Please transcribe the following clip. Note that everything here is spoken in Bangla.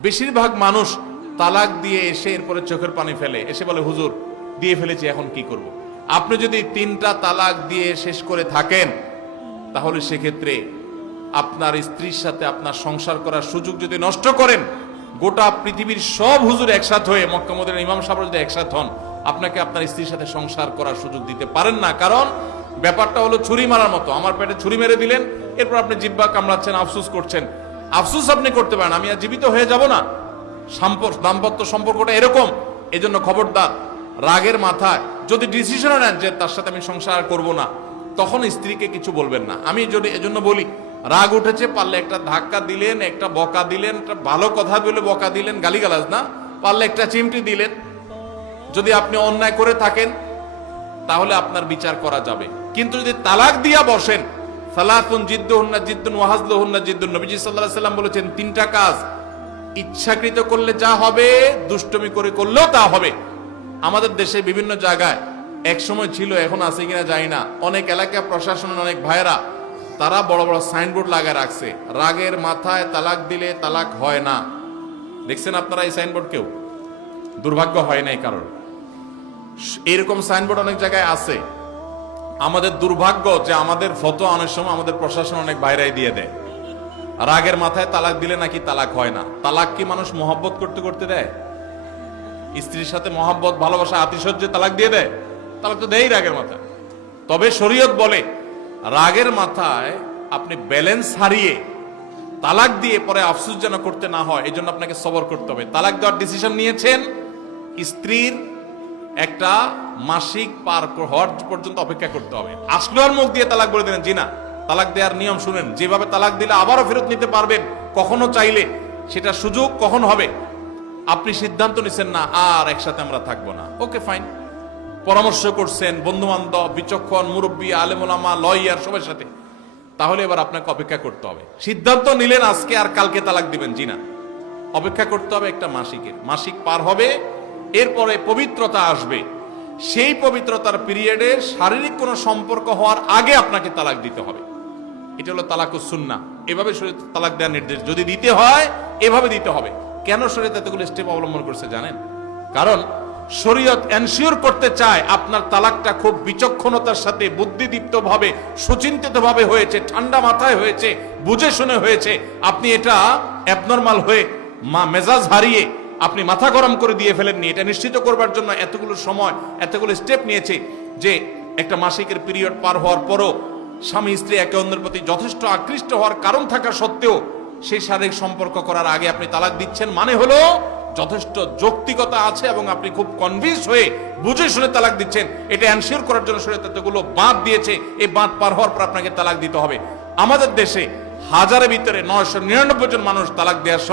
বেশিরভাগ মানুষ তালাক দিয়ে এসে এরপরে চোখের পানি ফেলে, এসে বলে হুজুর দিয়ে ফেলেছি এখন কি করব। আপনি যদি 3টা তালাক দিয়ে শেষ করে থাকেন তাহলে সেক্ষেত্রে আপনার স্ত্রীর সাথে আপনার সংসার করার সুযোগ যদি নষ্ট করেন, গোটা পৃথিবীর সব হুজুর একসাথে হয়ে মক্কা মদিনার ইমাম সাহেব যদি একসাথে হন, আপনাকে আপনার স্ত্রীর সাথে সংসার করার সুযোগ দিতে পারেন না। কারণ ব্যাপারটা হলো ছুরি মারার মতো। আমার পেটে ছুরি মেরে দিলেন, এরপর আপনি জিহ্বা কামড়াচ্ছেন, আফসোস করছেন। আফসোস আপনি করতে পারেন, আমি আর জীবিত হয়ে যাব না। দাম্পত্য সম্পর্কটা এরকম। এজন্য খবরদার, রাগের মাথায় যদি ডিসিশন নেন যে তার সাথে আমি সংসার করব না, তখন স্ত্রীকে কিছু বলবেন না। আমি যদি এজন্য বলি, রাগ উঠেছে, পারলে একটা ধাক্কা দিলেন, একটা বকা দিলেন, একটা ভালো কথা বলে বকা দিলেন, গালিগালাজ না, পারলে একটা চিমটি দিলেন। যদি আপনি অন্যায় করে থাকেন তাহলে আপনার বিচার করা যাবে। কিন্তু যদি তালাক দিয়া বসেন, সালাতুন জিদ্দুহুন্না জিদ্দুন ওয়া হাজলুহুন্না জিদ্দুন, নবীজি সাল্লাল্লাহু আলাইহি সাল্লাম বলেছেন 3টা কাজ ইচ্ছাকৃত করলে যা হবে, দুষ্টমি করে করলেও তা হবে। আমাদের দেশে বিভিন্ন জায়গায় এক সময় ছিল, এখন আছে কিনা জানি না, অনেক এলাকা প্রশাসনের অনেক ভাইয়েরা তারা বড় বড় সাইনবোর্ড লাগায় রাখছে, রাগের মাথায় তালাক দিলে তালাক হয় না। দেখছেন আপনারা এই সাইনবোর্ড? কেউ দুর্ভাগ্য হয় নাই কারণ এরকম সাইনবোর্ড অনেক জায়গায় আছে। আমাদের দুর্ভাগ্য যে আমাদের ফতোয়া অনেক সময় আমাদের প্রশাসন অনেক বাইরেই দিয়ে দেয়, রাগের মাথায় তালাক দিলে নাকি তালাক হয় না। তালাক কি মানুষ মহব্বত করতে করতে দেয়? স্ত্রীর সাথে মহব্বত, ভালোবাসা, আতিশয্যে তালাক দিয়ে দেয়? তালাক তো দেয় রাগের মাথায়। তবে শরীয়ত বলে রাগের মাথায় আপনি ব্যালেন্স হারিয়ে তালাক দিয়ে পরে আফসোস যেন করতে না হয়, এই জন্য আপনাকে সবর করতে হবে। তালাক দেওয়ার ডিসিশন নিয়েছেন, স্ত্রীর একটা মাসিক পার হওয়ার পর্যন্ত অপেক্ষা করতে হবে। আসলোয়ার মুখ দিয়ে তালাক বলে দিলেন, জি না। তালাক দেওয়ার নিয়ম শুনেন, যেভাবে তালাক দিলে আবারও ফেরত নিতে পারবেন কখনো চাইলে, সেটা সুযোগ কখন হবে। আপনি সিদ্ধান্ত নিছেন না আর একসাথে আমরা থাকবো না, ওকে ফাইন, পরামর্শ করছেন বন্ধু বান্ধব, বিচক্ষণ মুরব্বী, আলেম ওলামা, লয়ার সবার সাথে, তাহলে এবার আপনাকে অপেক্ষা করতে হবে। সিদ্ধান্ত নিলেন আজকে আর কালকে তালাক দিবেন, জি না, অপেক্ষা করতে হবে একটা মাসিক পার হবে, এরপরে পবিত্রতা আসবে। সেই পবিত্রতার পিরিয়ডে শারীরিক কোনো সম্পর্ক হওয়ার আগে আপনাকে তালাক দিতে হবে। এটা হলো তালাকুস সুন্নাহ। এভাবে শরীয়ত তালাক দেওয়ার নির্দেশ, যদি দিতে হয় এভাবে দিতে হবে। কেন শরীয়ত এতগুলো স্টেপ অবলম্বন করছে জানেন? কারণ শরীয়ত এনশিওর করতে চায় আপনার তালাকটা খুব বিচক্ষণতার সাথে, বুদ্ধিদীপ্ত ভাবে, সুচিন্তিত ভাবে হয়েছে, ঠান্ডা মাথায় হয়েছে, বুঝে শুনে হয়েছে। আপনি এটা অ্যাবনর্মাল হয়ে মেজাজ হারিয়ে আপনি মাথা গরম করে দিয়ে ফেলেননি। এটা নিশ্চিত করবার জন্য এতগুলো সময়, এতগুলো স্টেপ নিয়েছে যে একটা মাসিকের পিরিয়ড পার হওয়ার পরও স্বামী স্ত্রী একে অন্যের প্রতি যথেষ্ট আকৃষ্ট হওয়ার কারণ থাকা সত্ত্বেও সেই শারীরিক সম্পর্ক করার আগে আপনি তালাক দিচ্ছেন, মানে হলো যথেষ্ট যৌক্তিকতা আছে এবং আপনি খুব কনভিন্স হয়ে বুঝে শুনে তালাক দিচ্ছেন। এটা এনশিওর করার জন্য শরীয়ত এতগুলো বাঁধ দিয়েছে। এই বাঁধ পার হওয়ার পর আপনাকে তালাক দিতে হবে। আমাদের দেশে 1000-এর ভিতরে 999 জন মানুষ তালাক দেওয়ার